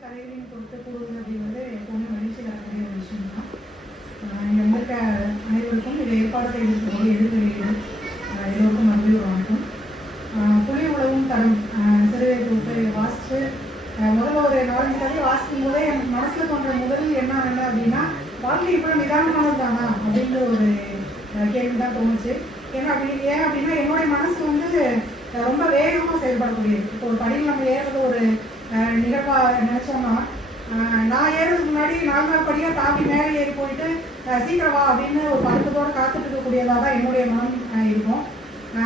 தலைவரின் கொடுத்து கூடுவது அப்படிங்கிறது எப்பவுமே மகிழ்ச்சி தரக்கூடிய ஒரு விஷயம் தான் இங்கே அனைவருக்கும் இதை ஏற்பாடு செய்திருக்கக்கூடிய எதிர்கொள்கிறேன் எல்லோருக்கும் மறுபடியும் ஒரு வணக்கம் ஆஹ் புலி உழவும் தரம் ஆஹ் சிறுவை தொகுப்பை வாசித்து ஆஹ் முதல்ல ஒரு நாலஞ்சு கதை வாசிக்கும் போதே என் மனசுல தோன்ற முதல் என்ன என்ன அப்படின்னா வாழ்க்கை இவ்வளவு நிதானமானது தானா அப்படின்ற ஒரு ஆஹ் கேள்வி தான் தோணுச்சு ஏன்னா அப்படி ஏன் அப்படின்னா என்னுடைய மனசு வந்து ஆஹ் ரொம்ப வேகமாக செயல்படக்கூடியது இப்போ ஒரு படியில் நம்ம ஏறுறது ஒரு ஆஹ் நிகழ்வா நினைச்சோம்னா நான் ஏறதுக்கு முன்னாடி நாலு நாள் படியாக தாண்டி மேலே ஏறி போயிட்டு சீக்கிரம் வா அப்படின்னு ஒரு பழக்கத்தோடு காத்துட்டு இருக்கக்கூடியதாக தான் என்னுடைய மனம் இருக்கும்.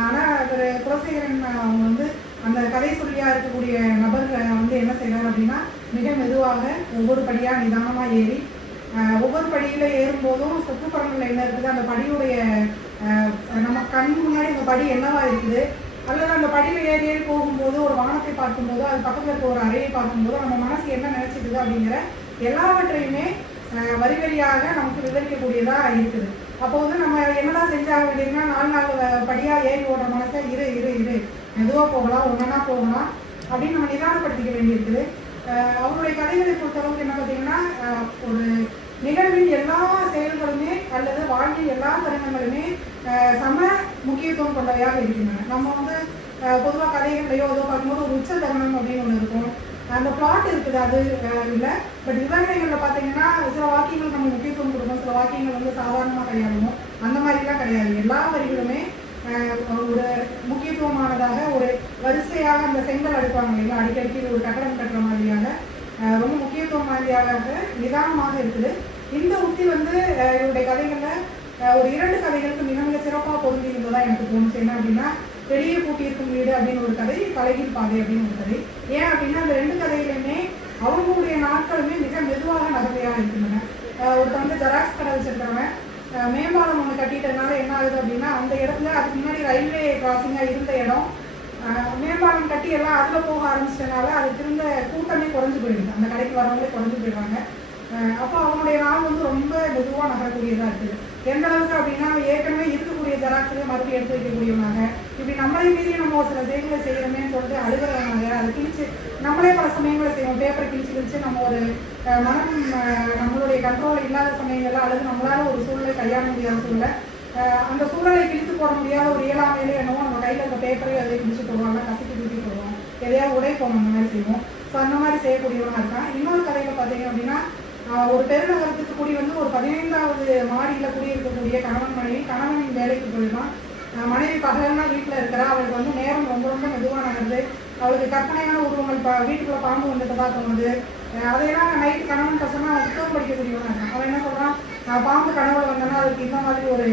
ஆனால் ஒரு குலசேகரன் அவங்க வந்து அந்த கதை சொல்லியாக இருக்கக்கூடிய நபர் வந்து என்ன செய்கிறார் அப்படின்னா மிக மெதுவாக ஒவ்வொரு படியாக நிதானமாக ஏறி ஒவ்வொரு படியில் ஏறும்போதும் சுற்றுப்புறங்களில் என்ன இருக்குது? அந்த படியுடைய நம்ம கண் முன்னாடி அந்த படி என்னவா இருக்குது? அல்லது அந்த படியில் ஏறி ஏறி போகும்போது ஒரு வானத்தை பார்க்கும்போது அது பக்கத்தில் இருக்க ஒரு அறையை பார்க்கும்போது நம்ம மனசு என்ன நினைச்சிக்குது அப்படிங்கிற எல்லாவற்றையுமே வரி வரியாக நமக்கு விவரிக்கக்கூடியதாக இருக்குது. அப்போ வந்து நம்ம என்னதான் செஞ்சாக வேண்டியதுன்னா நாலு நாள் படியாக ஏறி ஓடுற மனசை இரு இரு இரு மெதுவாக போகலாம் ஒன்றா போகலாம் அப்படின்னு நம்ம நிதானப்படுத்திக்க வேண்டியிருக்குது. அவருடைய கதைகளை பொறுத்தளவுக்கு என்ன பார்த்தீங்கன்னா ஒரு நிகழ்வின் எல்லா செயல்களுமே அல்லது வாழ்வின் எல்லா தருணங்களுமே சம முக்கியத்துவம் கொண்டவையாக இருக்கின்றன. நம்ம வந்து பொதுவாக கதைகளையோ ஏதோ பார்க்கும்போது ஒரு உச்ச தருணம் அப்படின்னு ஒன்று இருக்கும். அந்த பிளாட் இருக்குது அது இல்லை. பட் விவரணைகளில் பார்த்தீங்கன்னா சில வாக்கியங்கள் நம்ம முக்கியத்துவம் கொடுக்கும். சில வாக்கியங்கள் வந்து சாதாரணமாக கையாளணும் அந்த மாதிரிலாம் கிடையாது. எல்லா வரிகளுமே ஒரு முக்கியத்துவமானதாக ஒரு வரிசையாக அந்த செங்கல் அடுப்பாங்க இல்லைங்களா? அடிக்கடிக்கு ஒரு கட்டடம் கட்டுற மாதிரியாக ரொம்ப முக்கியத்துவம் மாதிரியாக நிதானமாக இருக்குது. இந்த உத்தி வந்து இவருடைய கதைகளில் ஒரு இரண்டு கதைகளுக்கு மிக மிக சிறப்பாக பொருந்தி இருந்ததா எனக்கு தோணுச்சு. என்ன அப்படின்னா வெளியே பூட்டியிருக்கும் வீடு அப்படின்னு ஒரு கதை தலைகீழ் பாதை அப்படின்னு ஒரு கதை. ஏன் அப்படின்னா அந்த ரெண்டு கதையிலுமே அவங்களுடைய நாட்களுமே மிக மெதுவாக நகர்வையாக இருக்கின்றன. ஒரு ஒருத்தன் வந்து ஜெராக்ஸ் கடை வச்சிருக்கிறவன் மேம்பாலம் ஒன்று கட்டிட்டதுனால என்ன ஆகுது அப்படின்னா அந்த இடத்துல அதுக்கு முன்னாடி ரயில்வே கிராசிங்காக இருந்த இடம் மேம்பாலம் கட்டி எல்லாம் அதில் போக ஆரம்பிச்சிட்டனால அதுக்கு இருந்த கூட்டமே குறைஞ்சு போயிடுது. அந்த கடைக்கு வரவங்களே குறைஞ்சு போயிடுவாங்க அப்போ அவனுடைய நாள் வந்து ரொம்ப மெதுவாக நகரக்கூடியதாக இருக்குது. எந்த அளவுக்கு அப்படின்னா ஏற்கனவே இருக்கக்கூடிய ஜெராக்ஸையும் மறுபடியும் எடுத்து வைக்கக்கூடியவனாக இப்படி நம்மளை மீறி நம்ம ஒரு சில செயல்களை செய்யறோமேன்னு சொல்லிட்டு அழுகிறவனாக அதை கிழிச்சு நம்மளே பல சமயங்களை செய்வோம். பேப்பரை கிழிச்சு கிழிச்சு நம்ம ஒரு மனம் நம்மளுடைய கண்ட்ரோல் இல்லாத சமயங்கள்ல அல்லது நம்மளால ஒரு சூழ்நிலை கையாள முடியாத சூழ்நிலை அந்த சூழலை கிழித்து போட முடியாத ஒரு இயலாமையிலே என்னவோ நம்ம கையில் இருக்க பேப்பரை அதை கிழிச்சு போடுவாங்க கசிக்கு கிழிச்சு போடுவோம் எதையாவது உடைப்போம் அந்த மாதிரி செய்வோம். ஸோ அந்த மாதிரி செய்யக்கூடியவனாக இருக்கான். இன்னொரு கதையில பார்த்தீங்க அப்படின்னா ஒரு பெருநகரத்துக்கு குடி வந்து ஒரு பதினைந்தாவது மாடியில் குடியிருக்கக்கூடிய கணவன் மனைவி கணவனின் வேலைக்கு போயிடலாம் மனைவி பகலெல்லாம் வீட்டில் இருக்கிறா. அவளுக்கு வந்து நேரம் ரொம்ப ரொம்ப மெதுவாக நகருது. அவளுக்கு கற்பனையான உருவங்கள் பா வீட்டுக்குள்ளே பாம்பு வந்துட்டதா தோணுது. அதையெல்லாம் நைட்டு கணவன் பசங்க அவன் புத்தகம் படிக்கக்கூடியவனாங்க அவன் என்ன சொல்கிறான் நான் பாம்பு கனவுல வந்தேன்னா அதுக்கு இந்த மாதிரி ஒரு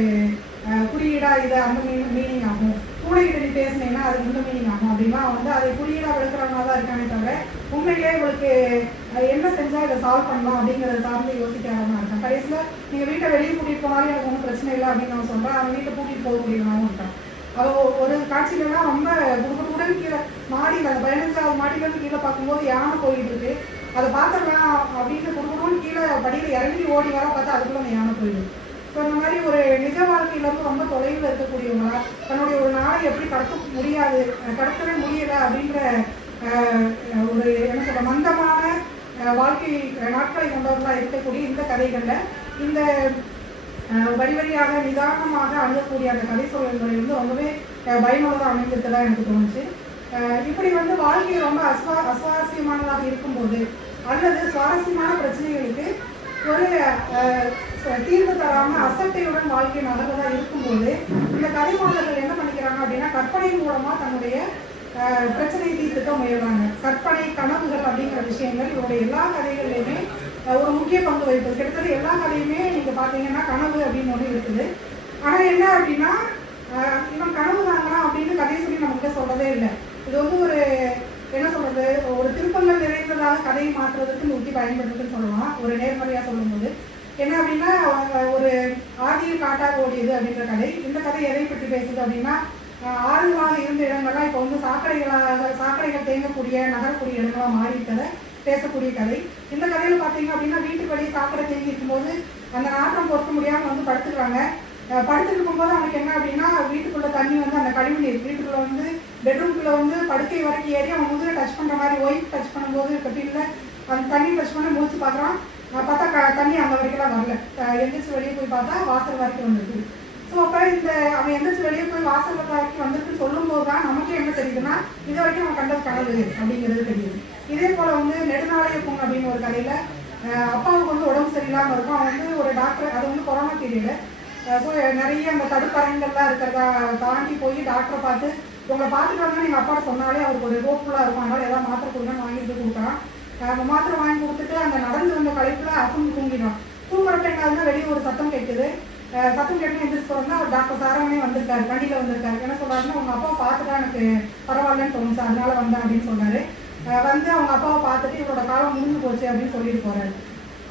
குறியீடாக இதை இது அந்த மீனிங் மீனிங் ஆகும். கூடைகிட்ட நீ பேசுனீங்கன்னா அது உண்மை மீனிங் ஆகும் அப்படின்னா வந்து அதை புரியலாக விளக்குறவங்க தான் இருக்கானே தவிர உண்மையிலேயே உங்களுக்கு என்ன செஞ்சால் இதை சால்வ் பண்ணலாம் அப்படிங்கிறத சார்ந்து யோசிக்காதவனா இருக்கான். கடைசியில் நீங்கள் வீட்டை வெளியே கூட்டிட்டு போனாலும் எனக்கு ஒன்றும் பிரச்சனை இல்லை அப்படின்னு நான் சொல்கிறேன் அவன் வீட்டை கூட்டிட்டு போக இருக்கான் அவ ஒ- ஒரு காட்சியிலலாம் ரொம்ப குடும்பத்துடன் கீழே மாடியில் அந்த பதினஞ்சாவது மாடியிலேருந்து கீழே பார்க்கும்போது யானை போயிட்டு இருக்கு. அதை பார்த்துடலாம் அப்படின்னு குடும்பத்துடன் கீழே படியில் இறங்கி ஓடி வர பார்த்தா அதுக்குள்ளே அந்த யானை போயிடுது ஸோ இந்த மாதிரி ஒரு நிஜ வாழ்க்கையிலேருந்து ரொம்ப தொலைவில் இருக்கக்கூடியவங்களா தன்னுடைய ஒரு நாளை எப்படி கடத்த முடியாது கடத்தவே முடியலை அப்படின்ற ஒரு என்ன சொல்ற மந்தமான வாழ்க்கை நாட்களை கொண்டவர்களாக இருக்கக்கூடிய இந்த கதைகளில் இந்த அஹ், வரி வரியாக நிதானமாக அணுகக்கூடிய அந்த கதை சொல்லல் வந்து ரொம்பவே அஹ், பயனுள்ளதாக அமைந்திருக்கதா எனக்கு தோணுச்சு. இப்படி வந்து வாழ்க்கை ரொம்ப அஸ்வா அசுவாரஸ்யமானதாக இருக்கும்போது அல்லது சுவாரஸ்யமான பிரச்சனைகளுக்கு ஒரு தீர்வு தராம அசட்டையுடன் வாழ்க்கை நகர்வதா இருக்கும்போது இந்த கதை என்ன பண்ணிக்கிறாங்க அப்படின்னா கற்பனை மூலமா தன்னுடைய பிரச்சனையை தீர்த்துக்க முயல்றாங்க. கற்பனை கனவுகள் அப்படிங்கிற விஷயங்கள் இவருடைய எல்லா கதைகள்லையுமே ஒரு முக்கிய பங்கு வகிப்பது கிட்டத்தட்ட எல்லா கதையுமே நீங்க பாத்தீங்கன்னா கனவு அப்படின்னு ஒன்று இருக்குது. ஆனா என்ன அப்படின்னா இவன் கனவு தாங்கலாம் அப்படின்னு கதையை சொல்லி நம்மகிட்ட சொல்றதே இல்லை. இது வந்து ஒரு என்ன சொல்றது? ஒரு திருப்பங்கள் நிறைந்ததாக கதையை மாற்றுறதுக்கு இந்த உத்தி சொல்லலாம் ஒரு நேர்மறையாக சொல்லும்போது. என்ன அப்படின்னா ஒரு ஆதியில் காட்டாக ஓடியது அப்படின்ற கதை. இந்த கதை எதை பற்றி பேசுது அப்படின்னா ஆழ்வாக இருந்த இடங்கள்லாம் இப்போ வந்து சாக்கடைகளாக சாக்கடைகள் தேங்கக்கூடிய நகரக்கூடிய இடங்களாக மாறிட்டதை பேசக்கூடிய கதை. இந்த கதையில் பார்த்தீங்க அப்படின்னா வீட்டுக்கு வழியே சாக்கடை தேங்கி இருக்கும்போது அந்த நாற்றம் பொறுக்க முடியாமல் வந்து படுத்துக்கிறாங்க. அஹ் படுத்துட்டு இருக்கும்போது அவனுக்கு என்ன அப்படின்னா வீட்டுக்குள்ள தண்ணி வந்து அந்த கழிவு நீர் வீட்டுக்குள்ள வந்து பெட்ரூம்குள்ள வந்து படுக்கை வரைக்கும் ஏறி அவன் முதுக டச் பண்ற மாதிரி ஒயிட் டச் பண்ணும்போது கட்டியில் அந்த தண்ணி டச் பண்ணி முடிச்சு பார்க்குறான். பார்த்தா க தண்ணி அங்கே வரைக்கும்லாம் வரல. எந்திரிச்சு வெளியே போய் பார்த்தா வாசல் வரைக்கும் வந்துருக்கு ஸோ அப்போ இந்த அவன் எந்திரிச்சு வெளியே போய் வாசல் வரைக்கும் வந்துருக்கு சொல்லும்போது தான் நமக்கு என்ன தெரியுதுன்னா இது வரைக்கும் அவன் கண்டது கனவு அப்படிங்கிறது தெரியுது. இதே போல் வந்து நெடுநாளைய பொங்கல் அப்படின்னு ஒரு கடையில் அப்பாவுக்கு வந்து உடம்பு சரியில்லாமல் இருக்கும். அவன் வந்து ஒரு டாக்டர் அது வந்து கொரோனா பீரியடு நிறைய அந்த தடுப்பறைங்கள்லாம் இருக்கிறதா தாண்டி போய் டாக்டரை பார்த்து உங்களை பார்த்துட்டு வந்தா எங்கள் அப்பா சொன்னாலே அவருக்கு ஒரு ஹோப்ஃபுல்லாக இருக்கும். அதனால ஏதாவது மாத்திரை கொடுங்க வாங்கிட்டு கொடுத்தான் அந்த மாத்திரை வாங்கி கொடுத்துட்டு அந்த நடந்து வந்த களைப்புல அசந்து தூங்கிடுவான் தூங்குறப்ப என்ன வெளியே ஒரு சத்தம் கேட்குது. சத்தம் கேட்டு எந்திரிச்சு போகிறோம்னா அவர் டாக்டர் சாரவனே வந்திருக்காரு. வண்டியில் வந்திருக்காரு. என்ன சொல்கிறாருன்னா உங்கள் அப்பா பார்த்துட்டா எனக்கு பரவாயில்லன்னு தோணுச்சு அதனால வந்தேன் அப்படின்னு சொன்னார். வந்து அவங்க அப்பாவை பார்த்துட்டு இவரோட காலம் முடிஞ்சு போச்சு அப்படின்னு சொல்லிட்டு போகிறாரு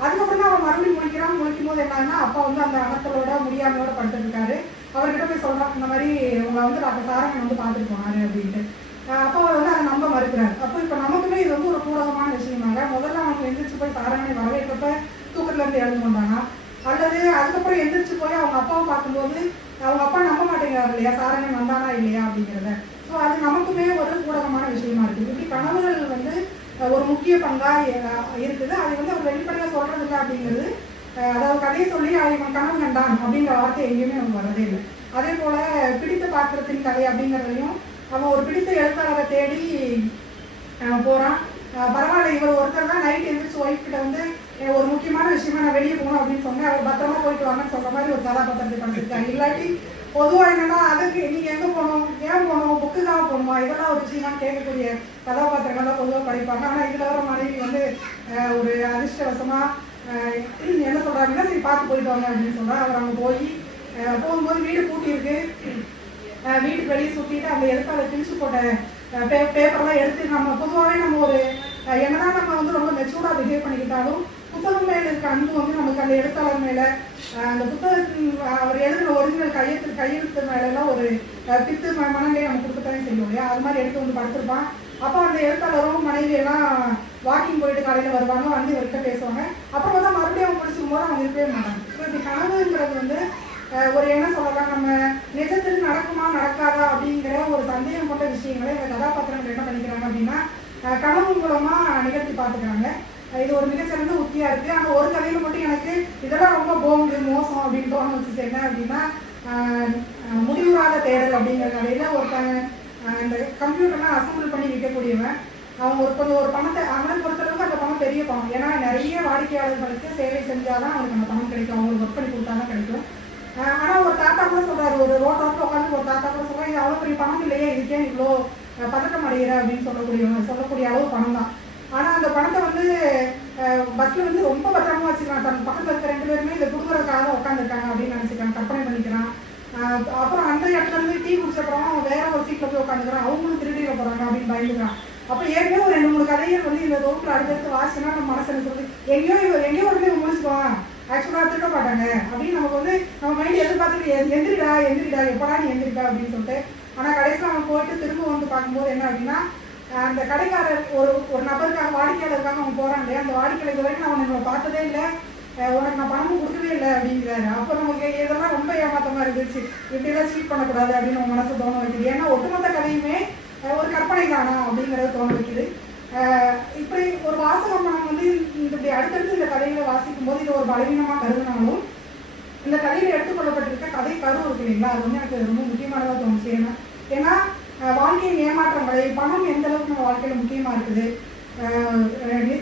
அதுக்கப்புறம் மறுபடியும் முடிக்கிறான் முடிக்கும் போது என்னன்னா அப்பா வந்து அந்த அனத்தலோட முடியாமையோட படுத்துட்டு இருக்காரு. அவர்கிட்ட போய் சொல்றான் இந்த மாதிரி உங்களை வந்து டாக்டர் சாரவன் வந்து பார்த்துட்டு போனாரு அப்படின்ட்டு. அப்போ வந்து அதை நம்ப மறுக்கிறார். அப்போ இப்போ நமக்குமே இது வந்து ஒரு பூரகமான விஷயமாங்க முதல்ல அவங்க எந்திரிச்சு போய் சாரவனை வரவேற்றப்ப தூக்கத்துல இருந்து எழுந்து கொண்டாங்க அல்லது அதுக்கப்புறம் எந்திரிச்சு போய் அவங்க அப்பாவை பார்க்கும்போது அவங்க அப்பா நம்ப மாட்டேங்கிறாரு இல்லையா? சாரங்கன் வந்தானா இல்லையா அப்படிங்கிறத. ஸோ அது நமக்குமே ஒரு ஊடகமான விஷயமா இருக்குது. இப்படி கனவுகள் வந்து ஒரு முக்கிய பங்கா இருக்குது. அதை வந்து அவர் வெளிப்படையாக சொல்றது இல்லை அப்படிங்கிறது அதாவது கதையை சொல்லி அவன் கணவன் கண்டான் அப்படிங்கிற வார்த்தை எங்கேயுமே நமக்கு வரதே இல்லை. அதே போல பிடித்த பாத்திரத்தின் கதை அப்படிங்கிறதையும் அவன் ஒரு பிடித்த எழுத்தாளரை தேடி போகிறான் போறான். பரவாயில்ல இவர் ஒருத்தர் தான் நைட் எழுந்திரிச்சு ஒய்ஃப் கிட்ட வந்து ஒரு முக்கியமான விஷயமா நான் வெளியே போகணும் அப்படின்னு சொன்னேன் அவர் பத்திரமா போயிட்டு வாங்கன்னு சொல்ற மாதிரி ஒரு கதாபாத்திரத்தை பண்ணிருக்காங்க இல்லாட்டி பொதுவா என்னன்னா அதுக்கு நீங்க எங்க போகணும் ஏன் போகணும் புக்குக்காக போகணுமா? இதெல்லாம் வச்சு தான் கேட்கக்கூடிய கதாபாத்திரங்கள் தான் பொதுவாக படிப்பாங்க. ஆனா இதுல வர மனைவி வந்து ஒரு அதிர்ஷ்டவசமா என்ன சொல்றாங்கன்னா சரி பார்த்து போயிட்டு வாங்க அப்படின்னு சொல்றா. அவர் அங்கே போய் போகும்போது வீடு பூட்டி இருக்கு வீட்டுக்கு வெளியே சுத்திட்டு அந்த எழுத்தாளர் கிழிச்சு போட்ட பே பேப்பர்லாம் எடுத்து நம்ம பொதுவாகவே நம்ம ஒரு என்னதான் நம்ம வந்து ரொம்ப மெச்சூர்டாக பிஹேவ் பண்ணிக்கிட்டாலும் புத்தகம் மேல இருக்க அன்பு வந்து நமக்கு அந்த எழுத்தாளர் மேல அந்த புத்தகத்தின் அவர் எழுதின ஒரிஜினல் கையெழுத்து கையெழுத்து மேல எல்லாம் ஒரு பித்து ம- மனநிலையை நம்ம கொடுக்கத்தானே செய்யும் இல்லையா? அது மாதிரி எடுத்து வந்து படுத்திருப்பான். அப்போ அந்த எழுத்தாளரும் மனைவி எல்லாம் வாக்கிங் போயிட்டு காலையில வருவாங்க வந்து இவர்கிட்ட பேசுவாங்க. அப்புறம் வந்து மறுபடியும் அவங்க முடிச்சுக்கும் போது அவங்க இருக்கவே மாட்டாங்க. ஸோ இப்படி கனவுங்கிறது வந்து ஒரு என்ன சொல்லலாம் நம்ம நிஜத்தில் நடக்குமா நடக்காதா அப்படிங்கிற ஒரு சந்தேகம் கொண்ட விஷயங்களை இந்த கதாபாத்திரங்கள் என்ன பண்ணிக்கிறாங்க அப்படின்னா கனவு மூலமா நிகழ்த்தி பார்த்துக்கிறாங்க. இது ஒரு மிகச்சிறந்த உத்தியா இருக்கு. ஆனா ஒரு கதையில மட்டும் எனக்கு இதெல்லாம் ரொம்ப போங்கு மோசம் அப்படின்னு தோணு வச்சு என்ன அப்படின்னா முடிவுறாத தேடல் அப்படிங்கிற கதையில ஒருத்தங்க இந்த கம்ப்யூட்டர்லாம் அசம்பிள் பண்ணி விற்கக்கூடியவன். அவங்க ஒரு கொஞ்சம் ஒரு பணத்தை அவனை பொறுத்தளவுக்கு அந்த பணம் பெரிய பணம். ஏன்னா நிறைய வாடிக்கையாளர்களுக்கு சேவை செஞ்சாதான் அவங்களுக்கு அந்த பணம் கிடைக்கும். அவங்களுக்கு ஒர்க் பண்ணி கொடுத்தா தான் கிடைக்கும் ஆனால் ஒரு தாத்தா கூட சொல்றாரு ஒரு ரோட்டோரத்தில் உட்காந்து ஒரு தாத்தா கூட சொல்றாரு இது அவ்வளோ பெரிய பணம் இல்லையே இதுக்கே இவ்வளோ பதட்டம் அடைகிற அப்படின்னு சொல்லக்கூடிய சொல்லக்கூடிய அளவு பணம் தான் ஆனால் அந்த பணத்தை வந்து பஸ்ஸில் வந்து ரொம்ப பத்திரமா வச்சுக்கலாம். தன் பக்கத்தில் இருக்க ரெண்டு பேருமே இதை கொடுக்குறதுக்காக உட்காந்துருக்காங்க அப்படின்னு நினைச்சுக்கிறான் கற்பனை பண்ணிக்கிறான் அப்புறம் அந்த இடத்துல இருந்து டீ குடிச்சப்பறம் வேற ஒரு சீட்டில் போய் உட்காந்துக்கிறான் அவங்களும் திருடியில் போகிறாங்க அப்படின்னு பயந்துக்கிறான் அப்போ ஏற்கனவே ஒரு ரெண்டு மூணு கதைகள் வந்து இந்த ரோட்டில் அடுத்தடுத்து வாசினா நம்ம மனசு எனக்கு எங்கேயோ எங்கேயோ ஒரு போய் முடிச்சுக்குவான் ஆக்சுவலாக திருட மாட்டாங்க. அப்படின்னு நமக்கு வந்து நம்ம மைண்ட் எதிர்பார்த்துட்டு எ- எந்திரிடா எந்திரிடா. எப்படா நீ எந்திரிடா அப்படின்னு சொல்லிட்டு. ஆனால் கடைசியில் அவன் போயிட்டு திரும்ப வந்து பார்க்கும்போது என்ன அப்படின்னா அந்த கடைக்காரர் ஒரு ஒரு நபருக்காக வாடிக்கையாளருக்காக அவன் போகிறாங்க இல்லையா அந்த வாடிக்கையாளர் இது வரைக்கும் நான் உன்னை பார்த்ததே இல்லை. உனக்கு நான் பணமும் கொடுக்கவே இல்லை அப்படிங்கிறாரு. அப்போ நமக்கு இதெல்லாம் ரொம்ப ஏமாத்தமாக இருந்துச்சு. இப்படிலாம் சீட் பண்ணக்கூடாது அப்படின்னு நம்ம மனசு தோண வைக்குது. ஏன்னா ஒட்டுமொத்த கதையுமே ஒரு கற்பனை தானா அப்படிங்கிறத தோண வைக்குது. இப்படி ஒரு வாசகம் நம்ம வந்து இந்த இப்படி அடுத்தடுத்து இந்த கதையில வாசிக்கும் போது இது ஒரு பலவீனமாக கருதினாலும் இந்த கதையில எடுத்துக்கொள்ளப்பட்டிருக்க கதை கரு இருக்கு இல்லைங்களா? அது வந்து எனக்கு ரொம்ப முக்கியமானதாக தோணுச்சு. ஏன்னா ஏன்னா வாழ்க்கையில் வாழ்க்கையின் ஏமாற்றங்களை பணம் எந்த அளவுக்கு நம்ம வாழ்க்கையில் முக்கியமாக இருக்குது?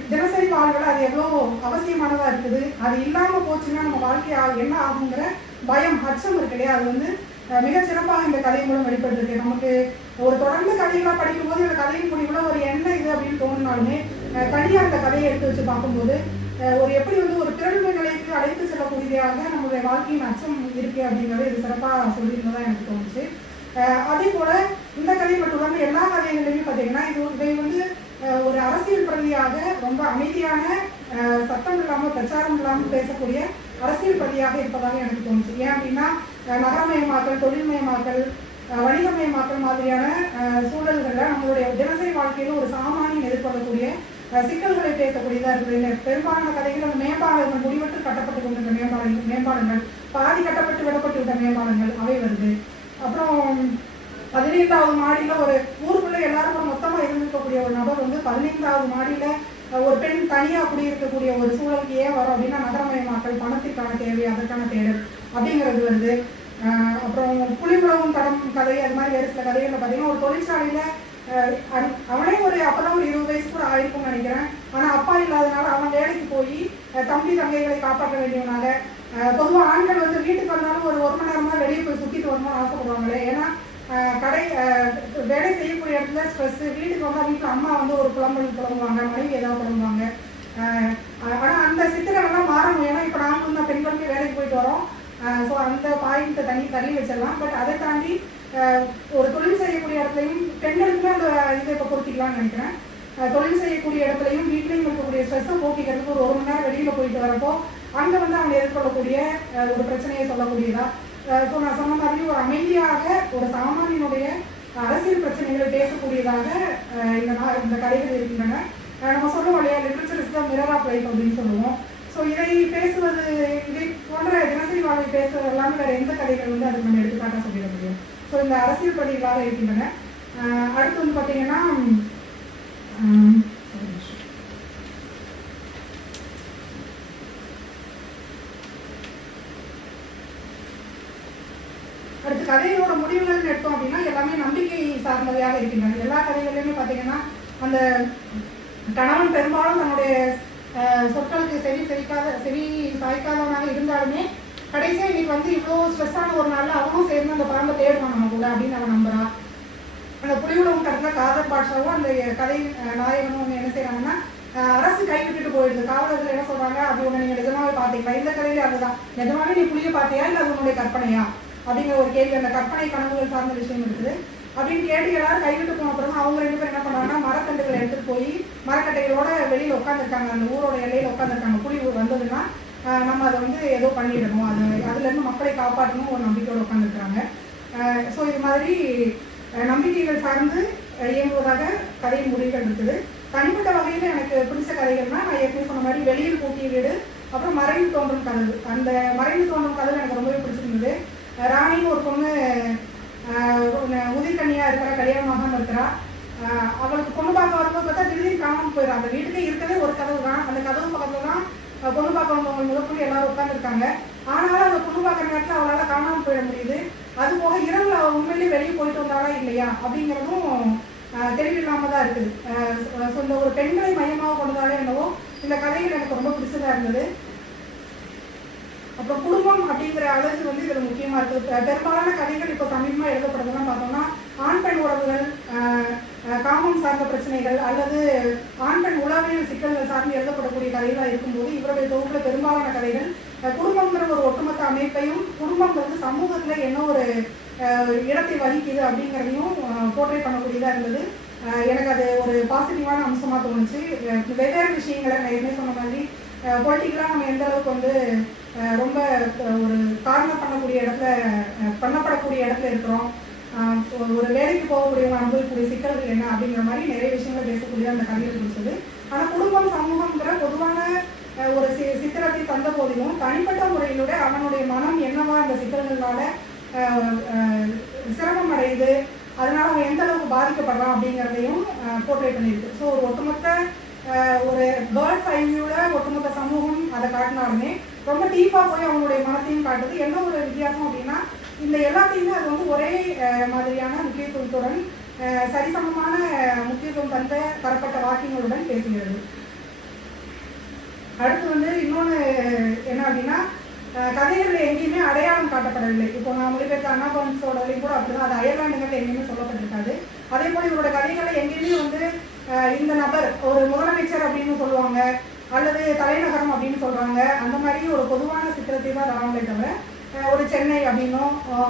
தினசரி வாழ்வில் அது எவ்வளோ அவசியமானதாக இருக்குது? அது இல்லாமல் போச்சுன்னா நம்ம வாழ்க்கை ஆ- என்ன ஆகுங்கிற பயம் அச்சம் இருக்கு இல்லையா? அது வந்து மிக சிறப்பாக இந்த கதை மூலம் வெளிப்படுத்திருக்கு நமக்கு ஒரு தொடர்ந்து கதைகளாக படிக்கும்போது இந்த கதையின் முடிவில் ஒரு என்ன இது அப்படின்னு தோணுனாலுமே தனியாக அந்த கதையை எடுத்து வச்சு பார்க்கும்போது ஒரு எப்படி வந்து ஒரு திறன்மை நிலைக்கு அழைத்து செல்லக்கூடியதாக நம்மளுடைய வாழ்க்கையின் அச்சம் இருக்கு அப்படிங்கிறது இது சிறப்பாக சொல்லியிருந்ததா எனக்கு தோணுச்சு. அதே போல இந்த கதை மட்டும் இல்லாமல் எல்லா கதைகளிலுமே பார்த்தீங்கன்னா இது இதை வந்து ஒரு அரசியல் பிரதியாக ரொம்ப அமைதியான சத்தம் இல்லாமல் பிரச்சாரம் இல்லாமல் பேசக்கூடிய அரசியல் பிரதியாக இருப்பதாக எனக்கு தோணுச்சு. ஏன் அப்படின்னா நகரமயமாக்கல் தொழில்மயமாக்கல் வணிகமயமாக்கல் மாதிரியான சூழல்களில் நம்மளுடைய தினசரி வாழ்க்கையில ஒரு சாமானியம் எதிர்கொள்ளக்கூடிய சிக்கல்களை பேசக்கூடியதாக இருக்குது பெரும்பாலான கதைகள் அந்த மேம்பாலங்கள் முடிவெட்டு கட்டப்பட்டு கொண்டிருந்த மேம்பாலங்கள் மேம்பாலங்கள் பாதி கட்டப்பட்டு விடப்பட்டு விட்ட மேம்பாலங்கள் அவை வருது. அப்புறம் பதினைந்தாவது மாடியில் ஒரு ஊருக்குள்ளே எல்லாரும் மொத்தமாக இருந்திருக்கக்கூடிய ஒரு நபர் வந்து பதினைந்தாவது மாடியில் ஒரு பெண் தனியாக குடியிருக்கக்கூடிய ஒரு சூழலுக்கு ஏன் வரும் அப்படின்னா நகரமயமாக்கல் பணத்திற்கான தேவை அதற்கான தேடல் அப்படிங்கிறது வருது. அப்புறம் புலிபுலவும் படம் கதை அது மாதிரி வேறு சில கதைகளில் பார்த்தீங்கன்னா ஒரு தொழிற்சாலையில் அவனே ஒரு அப்போதான் ஒரு இருபது வயசு கூட ஆயிருக்கும்னு நினைக்கிறேன். ஆனால் அப்பா இல்லாதனால அவன் வேலைக்கு போய் தம்பி தங்கைகளை காப்பாற்ற வேண்டியவனால பொதுவாக ஆண்கள் வந்து வீட்டுக்கு வந்தாலும் ஒரு ஒரு மணி நேரமாக வெளியே போய் சுத்திட்டு வரணும்னு ஆசைப்படுவாங்களே. ஏன்னா கடை வேலை செய்யக்கூடிய இடத்துல ஸ்ட்ரெஸ்ஸு வீட்டுக்கு வந்தால் வீட்டில் அம்மா வந்து ஒரு குழம்பு புலம்புவாங்க மனைவி ஏதாவது புலம்புவாங்க ஆனால் அந்த சித்திரங்கள்லாம் மாறணும். ஏன்னா இப்போ நாங்களும் தான் பெண்களுக்கு வேலைக்கு போயிட்டு வரோம். ஸோ அந்த பாயிண்ட்டை தனி தள்ளி வச்சிடலாம். பட் அதை தாண்டி ஒரு தொழில் செய்யக்கூடிய இடத்துலையும் பெண்களுக்குமே அந்த இதை இப்போ பொருத்திக்கலாம்னு நினைக்கிறேன். தொழில் செய்யக்கூடிய இடத்துலையும் வீட்லையும் இருக்கக்கூடிய ஸ்ட்ரெஸ்ஸை போக்கிக்கிறதுக்கு ஒரு ஒரு மணி நேரம் வெளியில் போயிட்டு வரப்போ அங்கே வந்து அவங்க எதிர்கொள்ளக்கூடிய ஒரு பிரச்சனையை சொல்லக்கூடியதா? ஸோ நான் சொன்ன மாதிரி ஒரு அமைதியாக ஒரு சாமானியனுடைய அரசியல் பிரச்சனைகளை பேசக்கூடியதாக இந்த இந்த கதைகள் இருக்கின்றன. நம்ம சொல்லுவோம் இல்லையா literature is the mirror of life அப்படின்னு சொல்லுவோம். ஸோ இதை பேசுவது இதை போன்ற தினசரி வாழ்வை பேசுவது எல்லாமே வேற எந்த கதைகள் வந்து அதுக்கு நம்ம எடுத்துக்காட்டாக சொல்லிட முடியும். ஸோ இந்த அரசியல் பதிவுகளாக இருக்கின்றன. அடுத்து வந்து பார்த்தீங்கன்னா உம், ஒரு நிமிஷம். அடுத்து கதைகளோட முடிவுகள்னு எடுத்தோம் அப்படின்னா எல்லாமே நம்பிக்கை சார்ந்தவையாக இருக்கின்றன. எல்லா கதைகளிலுமே பார்த்தீங்கன்னா அந்த கணவன் பெரும்பாலும் தன்னுடைய அஹ், சொற்களுக்கு செவி செவிக்காத செவி சாய்க்காதவனாக இருந்தாலுமே கடைசியா இன்னைக்கு வந்து இவ்வளோ ஸ்ட்ரெஸ்ஸான ஒரு நாளில் அவனும் சேர்ந்து அந்த பாம்பை தேடுவான் நம்ம கூட அப்படின்னு அவன் நம்புறான். அந்த புலிவுலகம் கடந்த காதல் பாட்சாவும் அந்த கதை நாயகனும் ஒன்று என்ன செய்றாங்கன்னா அரசு கைவிட்டுட்டு போயிடுது. காவலர்கள் என்ன சொல்றாங்க அப்படி ஒண்ணு நீங்க நிஜமாவே பார்த்தீங்களா? இந்த கதையில அதுதான். நிஜமாவே நீ புளிய பார்த்தியா? இல்ல அது உன்னுடைய கற்பனையா? அப்படிங்கிற ஒரு கேள்வி. அந்த கற்பனை கனவுகள் சார்ந்த விஷயம் இருக்குது. அப்படின்னு கேட்டு எல்லாரும் கைவிட்டு போன அப்புறம் அவங்க ரெண்டு பேரும் என்ன பண்றாங்கன்னா மரக்கண்டுகளை எடுத்துட்டு போய் மரக்கட்டைகளோட வெளியில உட்காந்துருக்காங்க அந்த ஊரோட எல்லையில உட்காந்துருக்காங்க புலி வந்ததுன்னா நம்ம அதை வந்து ஏதோ பண்ணிடணும். அது அதுல இருந்து மக்களை காப்பாற்றணும் ஒரு நம்பிக்கையோட உட்காந்துருக்காங்க ஸோ இது மாதிரி நம்பிக்கைகள் சார்ந்து இயங்குவதாக கதையின் முடிவுகள் இருக்குது. தனிப்பட்ட வகையில் எனக்கு பிடிச்ச கதைகள்னா நான் ஏற்கனவே சொன்ன மாதிரி வெளியில் பூட்டிய வீடு அப்புறம் மறைந்து தோன்றும் கதவு. அந்த மறைந்து தோன்றும் கதவு எனக்கு ரொம்பவே பிடிச்சிருந்தது. ராணின்னு ஒரு பொண்ணு உதிர்கண்ணியாக இருக்கிற கல்யாணமாக இருக்கிறா. அவளுக்கு பொண்ணு பார்க்க வரும்போது பார்த்தா திடீர்னு காணாம போயிடும் அந்த வீட்டுக்கு இருக்கவே ஒரு கதவு தான். அந்த கதவு பக்கத்துல தான் பொண்ணு பார்க்க வந்தவங்க முதற்கொண்டு எல்லாரும் உட்காந்துருக்காங்க ஆனாலும் அந்த பொண்ணு பார்க்குற நேரத்தில் அவளால் காணாமல் போயிட முடியுது. அது போக இரவுல அவள் உண்மையிலேயே வெளியே போயிட்டு வந்தாலா இல்லையா அப்படிங்கிறதும் அஹ், தான் இருக்குது. ஸோ இந்த ஒரு பெண்களை மையமாக கொண்டதாலே என்னவோ இந்த கதைகள் எனக்கு ரொம்ப பிடிச்சதாக இருந்தது. அப்புறம் குடும்பம் அப்படிங்கிற அழகு வந்து இதுல முக்கியமா இருக்குது. பெரும்பாலான கதைகள் இப்போ சமீபமா எழுதப்படுறதுலாம் பார்த்தோம்னா ஆண் பெண் உறவுகள் காமம் சார்ந்த பிரச்சனைகள் அல்லது ஆண் பெண் உளவியல் சிக்கல்கள் சார்ந்து எழுதப்படக்கூடிய கதைகளாக இருக்கும்போது இவருடைய தொகுப்புல பெரும்பாலான கதைகள் குடும்பங்கிற ஒரு ஒட்டுமொத்த அமைப்பையும் குடும்பம் வந்து சமூகத்துல என்ன ஒரு இடத்தை வகிக்குது அப்படிங்கிறதையும் போர்ட்ரேட் பண்ணக்கூடியதா இருந்தது. எனக்கு அது ஒரு பாசிட்டிவான அம்சமா தோணுச்சு. வெவ்வேறு விஷயங்களை நான் என்ன சொன்ன மாதிரி பொலிட்டிக்கலாக நம்ம எந்த அளவுக்கு வந்து ரொம்ப ஒரு காரணம் பண்ணக்கூடிய இடத்துல பண்ணப்படக்கூடிய இடத்துல இருக்கிறோம். ஒரு- வேலைக்கு போகக்கூடியவங்க அனுபவிக்கக்கூடிய சிக்கல்கள் என்ன அப்படிங்கிற மாதிரி நிறைய விஷயங்களை பேசக்கூடிய அந்த கதையில் பிடிச்சது ஆனால் குடும்பம் சமூகங்கிற பொதுவான ஒரு சி சித்திரத்தை தந்த போதிலும் தனிப்பட்ட முறையிலோட அவனுடைய மனம் என்னவா அந்த சிக்கல்களால் சிரமம் அடையுது அதனால அவன் எந்த அளவுக்கு பாதிக்கப்படுறான் அப்படிங்கிறதையும் போர்ட்ரேட் பண்ணியிருக்கு. ஸோ ஒரு ஒட்டுமொத்த ஒரு பேர்ட்ஸ் ஐவியோட ஒட்டுமொத்த சமூகம் அதை காட்டினாலுமே ரொம்ப டீப்பா போய் அவங்களுடைய மனத்தையும் காட்டுது. என்ன ஒரு வித்தியாசம் அப்படின்னா இந்த எல்லாத்தையுமே அது வந்து ஒரே மாதிரியான முக்கியத்துவத்துடன் சரிசமமான முக்கியத்துவம் தந்த தரப்பட்ட வாக்கியங்களுடன் பேசுகிறது. அடுத்து வந்து இன்னொன்று என்ன அப்படின்னா அஹ், கதைகள்ல எங்கேயுமே அடையாளம் காட்டப்படவில்லை. இப்போ நான் மொழிபெயர்த்த அண்ணா கூட அப்படிதான். அது அயர்லாண்டுங்கிறது எங்கேயுமே சொல்லப்பட்டிருக்காது. அதே போல இவரோட கதைகளை எங்கேயுமே வந்து இந்த நபர் ஒரு முதலமைச்சர் அப்படின்னு சொல்லுவாங்க அல்லது தலைநகரம் அப்படின்னு சொல்றாங்க. அந்த மாதிரி ஒரு பொதுவான சித்திரத்தை தான் தராங்களே தவிர ஒரு சென்னை அப்படின்னோ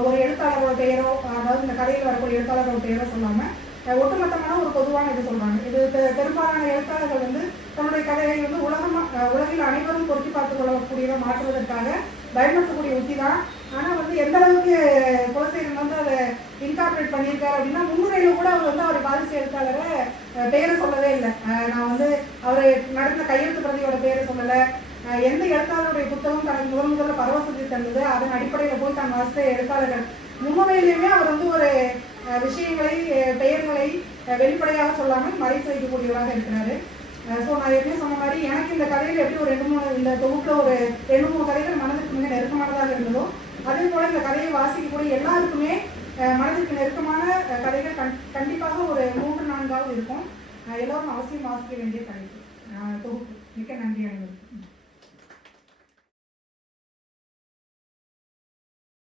ஒரு எழுத்தாளரோட பெயரோ அதாவது இந்த கதையில் வரக்கூடிய எழுத்தாளரோட பெயரோ சொல்லாம ஒட்டுமொத்தமான ஒரு பொதுவான இது சொல்றாங்க. இது பெரும்பாலான எழுத்தாளர்கள் வந்து தன்னுடைய கதையை வந்து உலகம் உலகில் அனைவரும் பொருத்தி பார்த்து கொள்ளக்கூடியதை மாற்றுவதற்காக பயன்படுத்தக்கூடிய உத்தி தான் ஆனால் வந்து எந்த அளவுக்கு குலசேகரன் வந்து அதை இன்கார்பரேட் பண்ணியிருக்காரு அப்படின்னா முன்னுரையில் கூட அவர் வந்து அவர் பாதிச்ச எழுத்தாளரை பேரை சொல்லவே இல்லை. நான் வந்து அவர் நடந்த கையெழுத்து பிரதியோட பேரை சொல்லலை. எந்த எழுத்தாளருடைய புத்தகம் தனக்கு முதல் முதல்ல பரவசத்தை தந்தது அதன் அடிப்படையில் போய் தான் வாசித்த எழுத்தாளர்கள். முன்னுரையிலையுமே அவர் வந்து ஒரு விஷயங்களை பெயர்களை வெளிப்படையாக சொல்லாமல் மறைத்து வைக்கக்கூடியவராக இருக்கிறாரு. ஸோ நான் எப்படியும் சொன்ன மாதிரி எனக்கு இந்த கதையில் எப்படி ஒரு ரெண்டு மூணு இந்த தொகுப்பில் ஒரு ரெண்டு மூணு கதைகள் மனதுக்கு மிக நெருக்கமானதாக இருந்ததோ அதே போல இந்த கதையை வாசிக்கக்கூடிய எல்லாருக்குமே மனதிற்கு நெருக்கமான கதைகள் கண் கண்டிப்பாக ஒரு மூன்று நான்காவது இருக்கும். எல்லோரும் அவசியம் வாசிக்க வேண்டிய கதை. தொகுப்பு. மிக்க நன்றி அனைவருக்கும்.